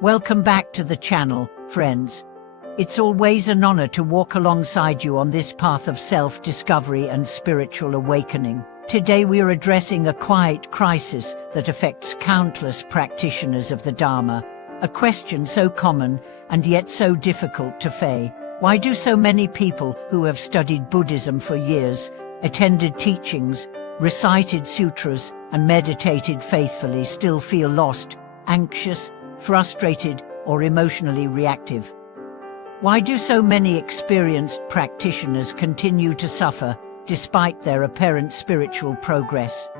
Welcome back to the channel, friends. It's always an honor to walk alongside you on this path of self-discovery and spiritual awakening. Today we are addressing a quiet crisis that affects countless practitioners of the Dharma. A question so common and yet so difficult to face. Why do so many people who have studied Buddhism for years, attended teachings, recited sutras, and meditated faithfully still feel lost, anxious, frustrated, or emotionally reactive? Why do so many experienced practitioners continue to suffer despite their apparent spiritual progress?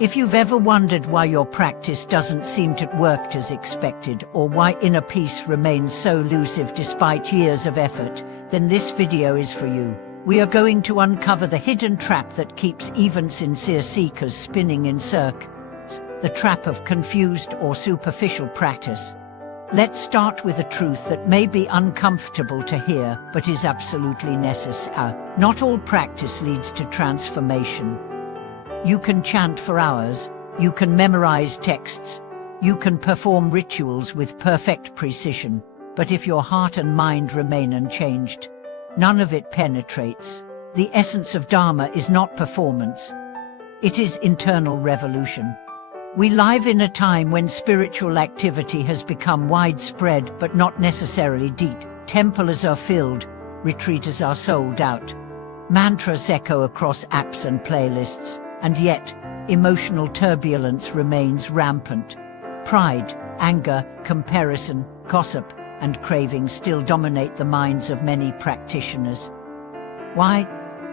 If you've ever wondered why your practice doesn't seem to work as expected, or why inner peace remains so elusive despite years of effort, then this video is for you. We are going to uncover the hidden trap that keeps even sincere seekers spinning in circles, the trap of confused or superficial practice. Let's start with a truth that may be uncomfortable to hear, but is absolutely necessary. Not all practice leads to transformation. You can chant for hours, you can memorize texts, you can perform rituals with perfect precision, but if your heart and mind remain unchanged, none of it penetrates. The essence of Dharma is not performance. It is internal revolution. We live in a time when spiritual activity has become widespread but not necessarily deep. Temples are filled, retreaters are sold out. Mantras echo across apps and playlists, and yet, emotional turbulence remains rampant. Pride, anger, comparison, gossip, and craving still dominate the minds of many practitioners. Why?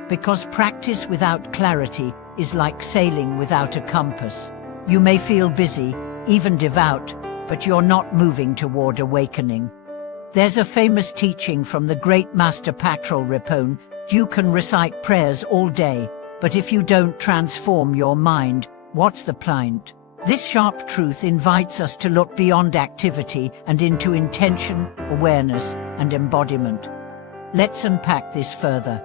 Because practice without clarity is like sailing without a compass. You may feel busy, even devout, but you're not moving toward awakening. There's a famous teaching from the great master Patrol Rinpoche: you can recite prayers all day, but if you don't transform your mind, what's the point? This sharp truth invites us to look beyond activity and into intention, awareness, and embodiment. Let's unpack this further.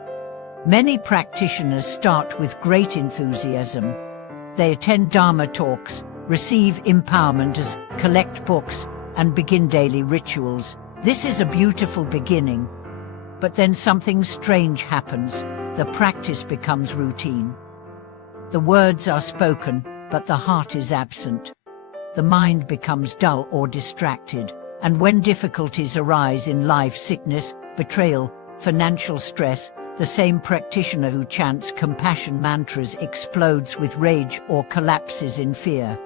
Many practitioners start with great enthusiasm. They attend Dharma talks, receive empowerments, collect books, and begin daily rituals. This is a beautiful beginning. But then something strange happens. The practice becomes routine. The words are spoken, but the heart is absent. The mind becomes dull or distracted, and when difficulties arise in life, sickness, betrayal, financial stress, the same practitioner who chants compassion mantras explodes with rage or collapses in fear.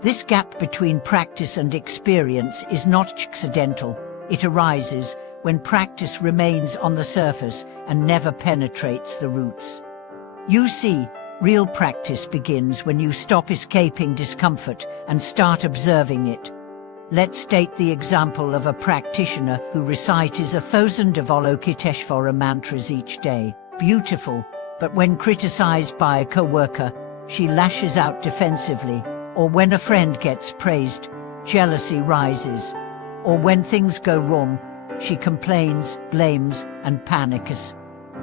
This gap between practice and experience is not accidental. It arises when practice remains on the surface and never penetrates the roots. You see, real practice begins when you stop escaping discomfort and start observing it. Let's take the example of a practitioner who recites 1,000 Avalokiteshvara mantras each day. Beautiful, but when criticized by a co-worker, she lashes out defensively, or when a friend gets praised, jealousy rises, or when things go wrong, she complains, blames, and panics.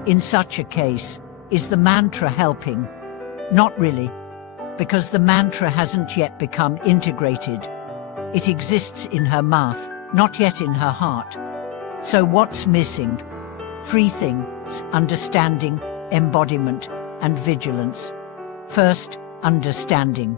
In such a case, is the mantra helping? Not really, because the mantra hasn't yet become integrated. It exists in her mouth, not yet in her heart. So what's missing? 3 things: understanding, embodiment, and vigilance. First, understanding.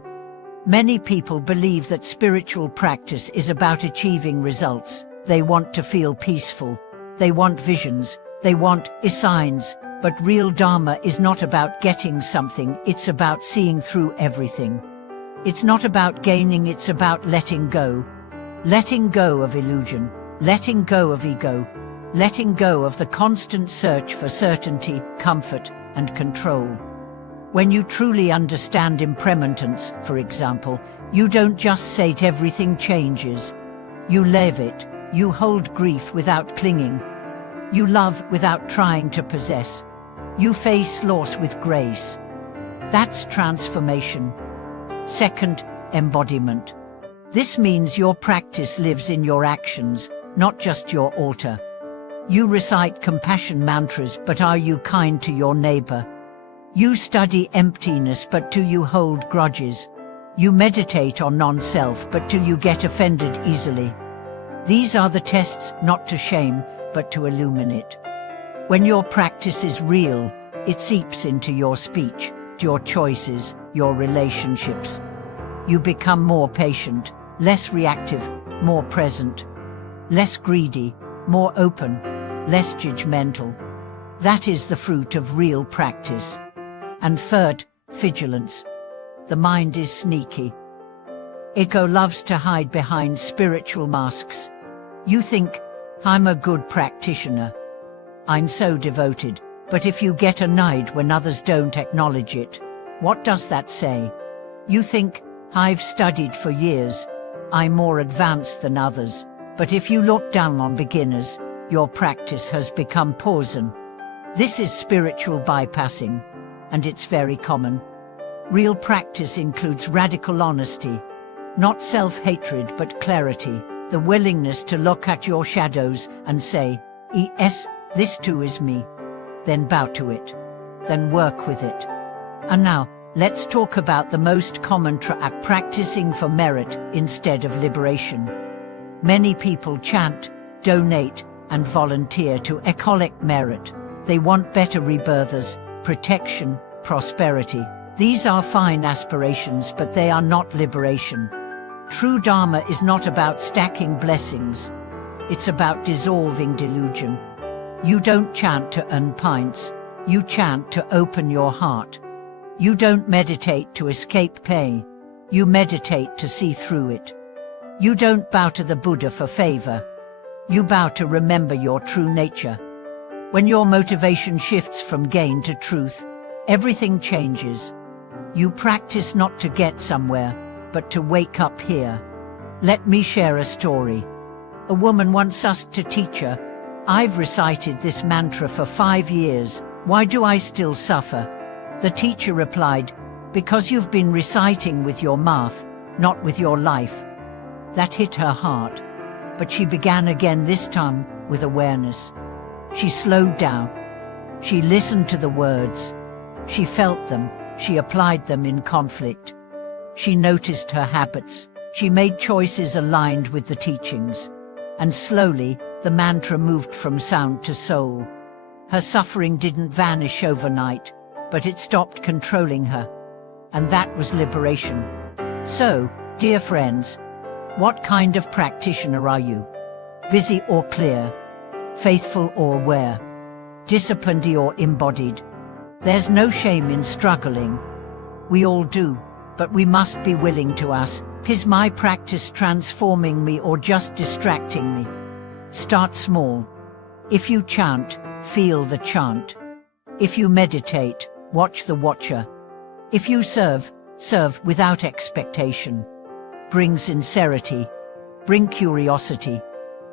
Many people believe that spiritual practice is about achieving results. They want to feel peaceful. They want visions. They want signs. But real Dharma is not about getting something, it's about seeing through everything. It's not about gaining, it's about letting go. Letting go of illusion, letting go of ego, letting go of the constant search for certainty, comfort, and control. When you truly understand impermanence, for example, you don't just say everything changes. You live it. You hold grief without clinging. You love without trying to possess. You face loss with grace. That's transformation. Second, embodiment. This means your practice lives in your actions, not just your altar. You recite compassion mantras, but are you kind to your neighbor? You study emptiness, but do you hold grudges? You meditate on non-self, but do you get offended easily? These are the tests not to shame, but to illuminate. When your practice is real, it seeps into your speech, your choices, your relationships. You become more patient, less reactive, more present, less greedy, more open, less judgmental. That is the fruit of real practice. And third, vigilance. The mind is sneaky. Ego loves to hide behind spiritual masks. You think, I'm a good practitioner. I'm so devoted. But if you get annoyed when others don't acknowledge it, what does that say? You think, I've studied for years. I'm more advanced than others. But if you look down on beginners, your practice has become poison. This is spiritual bypassing, and it's very common. Real practice includes radical honesty, not self-hatred but clarity, the willingness to look at your shadows and say, yes, this too is me. Then bow to it. Then work with it. And now, let's talk about the most common trap: practicing for merit instead of liberation. Many people chant, donate, and volunteer to collect merit. They want better rebirths, protection, prosperity. These are fine aspirations, but they are not liberation. True Dharma is not about stacking blessings. It's about dissolving delusion. You don't chant to earn pints. You chant to open your heart. You don't meditate to escape pain. You meditate to see through it. You don't bow to the Buddha for favor. You bow to remember your true nature. When your motivation shifts from gain to truth, everything changes. You practice not to get somewhere, but to wake up here. Let me share a story. A woman once asked a teacher, I've recited this mantra for 5 years, why do I still suffer? The teacher replied, because you've been reciting with your mouth, not with your life. That hit her heart. But she began again, this time with awareness. She slowed down. She listened to the words. She felt them. She applied them in conflict. She noticed her habits. She made choices aligned with the teachings. And slowly, the mantra moved from sound to soul. Her suffering didn't vanish overnight, but it stopped controlling her. And that was liberation. So, dear friends, what kind of practitioner are you? Busy or clear? Faithful or aware? Disciplined or embodied? There's no shame in struggling. We all do, but we must be willing to ask, is my practice transforming me or just distracting me? Start small. If you chant, feel the chant. If you meditate, watch the watcher. If you serve, serve without expectation. Bring sincerity, bring curiosity,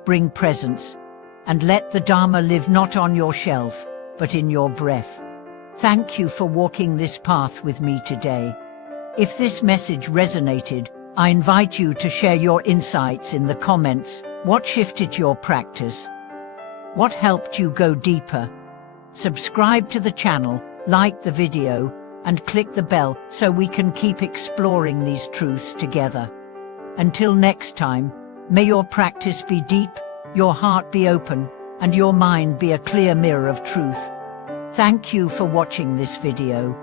bring presence, and let the Dharma live not on your shelf, but in your breath. Thank you for walking this path with me today. If this message resonated, I invite you to share your insights in the comments. What shifted your practice? What helped you go deeper? Subscribe to the channel, like the video, and click the bell so we can keep exploring these truths together. Until next time, may your practice be deep, your heart be open, and your mind be a clear mirror of truth. Thank you for watching this video.